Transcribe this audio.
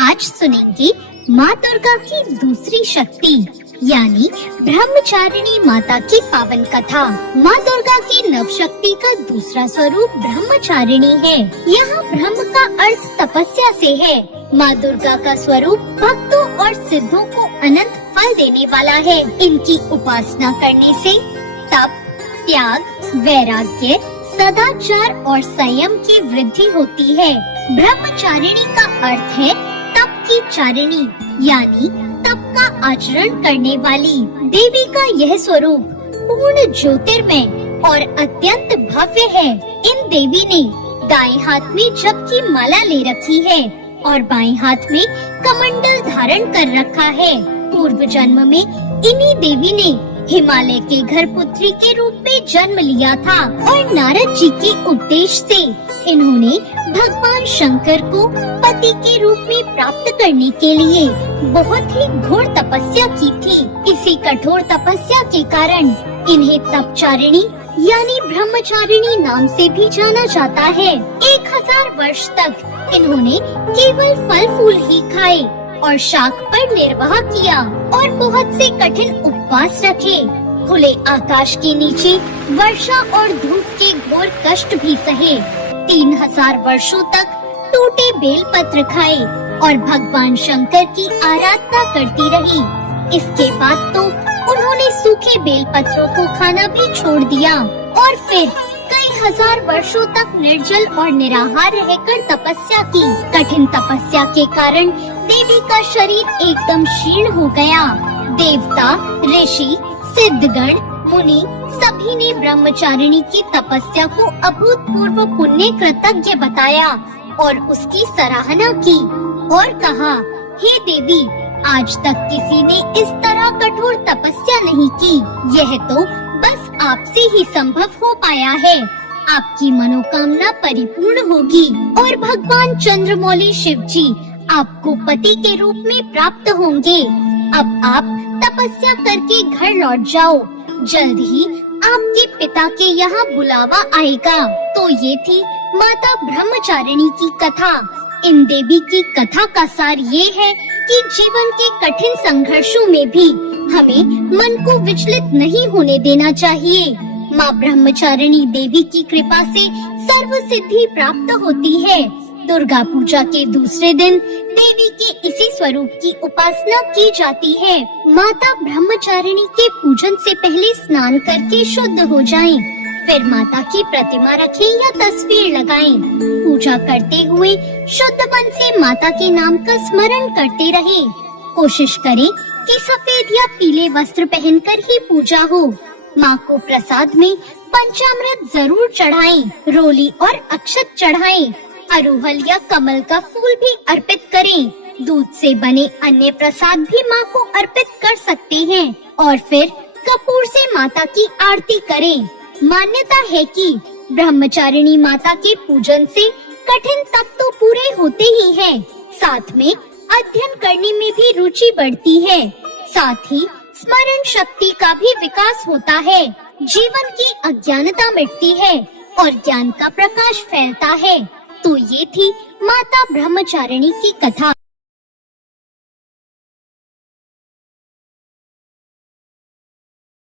आज सुनेंगे माँ दुर्गा की दूसरी शक्ति यानी ब्रह्मचारिणी माता की पावन कथा। माँ दुर्गा की नव शक्ति का दूसरा स्वरूप ब्रह्मचारिणी है। यहाँ ब्रह्म का अर्थ तपस्या से है। माँ दुर्गा का स्वरूप भक्तों और सिद्धों को अनंत फल देने वाला है। इनकी उपासना करने से तप, त्याग, वैराग्य, सदाचार और संयम की वृद्धि होती है। ब्रह्मचारिणी का अर्थ है तप की चारिणी यानी तप का आचरण करने वाली। देवी का यह स्वरूप पूर्ण ज्योतिर्मय और अत्यंत भव्य है। इन देवी ने दाएं हाथ में जप की माला ले रखी है और बाएं हाथ में कमंडल धारण कर रखा है। पूर्व जन्म में इन्हीं देवी ने हिमालय के घर पुत्री के रूप में जन्म लिया था और नारद जी के उपदेश से इन्होंने भगवान शंकर को पति के रूप में प्राप्त करने के लिए बहुत ही घोर तपस्या की थी। इसी कठोर तपस्या के कारण इन्हें तपचारिणी यानी ब्रह्मचारिणी नाम से भी जाना जाता है। 1000 वर्ष तक इन्होंने केवल फल फूल ही खाए और शाक पर निर्वाह किया और बहुत से कठिन उपवास रखे। खुले आकाश के नीचे वर्षा और धूप के घोर कष्ट भी सहे। 3000 वर्षों तक टूटे बेल पत्र खाए और भगवान शंकर की आराधना करती रही। इसके बाद तो उन्होंने सूखे बेल पत्रों को खाना भी छोड़ दिया और फिर कई हजार वर्षों तक निर्जल और निराहार रहकर तपस्या की। कठिन तपस्या के कारण देवी का शरीर एकदम क्षीण हो गया। देवता, ऋषि, सिद्धगण, मुनि सभी ने ब्रह्मचारिणी की तपस्या को अभूतपूर्व पुण्य कृतज्ञ बताया और उसकी सराहना की और कहा, हे देवी, आज तक किसी ने इस तरह कठोर तपस्या नहीं की। यह तो बस आपसे ही संभव हो पाया है। आपकी मनोकामना परिपूर्ण होगी और भगवान चंद्रमौली शिव जी आपको पति के रूप में प्राप्त होंगे। अब आप तपस्या करके घर लौट जाओ। जल्द ही आपके पिता के यहाँ बुलावा आएगा। तो ये थी माता ब्रह्मचारिणी की कथा। इन देवी की कथा का सार ये है कि जीवन के कठिन संघर्षों में भी हमें मन को विचलित नहीं होने देना चाहिए। माँ ब्रह्मचारिणी देवी की कृपा से सर्व सिद्धि प्राप्त होती है। दुर्गा पूजा के दूसरे दिन देवी के इसी स्वरूप की उपासना की जाती है। माता ब्रह्मचारिणी के पूजन से पहले स्नान करके शुद्ध हो जाएं, फिर माता की प्रतिमा रखें या तस्वीर लगाएं। पूजा करते हुए शुद्ध मन से माता के नाम का स्मरण करते रहें। कोशिश करें कि सफेद या पीले वस्त्र पहनकर ही पूजा हो। माँ को प्रसाद में पंचामृत जरूर चढ़ाएं, रोली और अक्षत चढ़ाएं। अरुहल या कमल का फूल भी अर्पित करें। दूध से बने अन्य प्रसाद भी माँ को अर्पित कर सकते हैं और फिर कपूर से माता की आरती करें। मान्यता है कि ब्रह्मचारिणी माता के पूजन से कठिन तप तो पूरे होते ही हैं, साथ में अध्ययन करने में भी रुचि बढ़ती है। साथ ही स्मरण शक्ति का भी विकास होता है। जीवन की अज्ञानता मिटती है और ज्ञान का प्रकाश फैलता है। तो ये थी माता ब्रह्मचारिणी की कथा।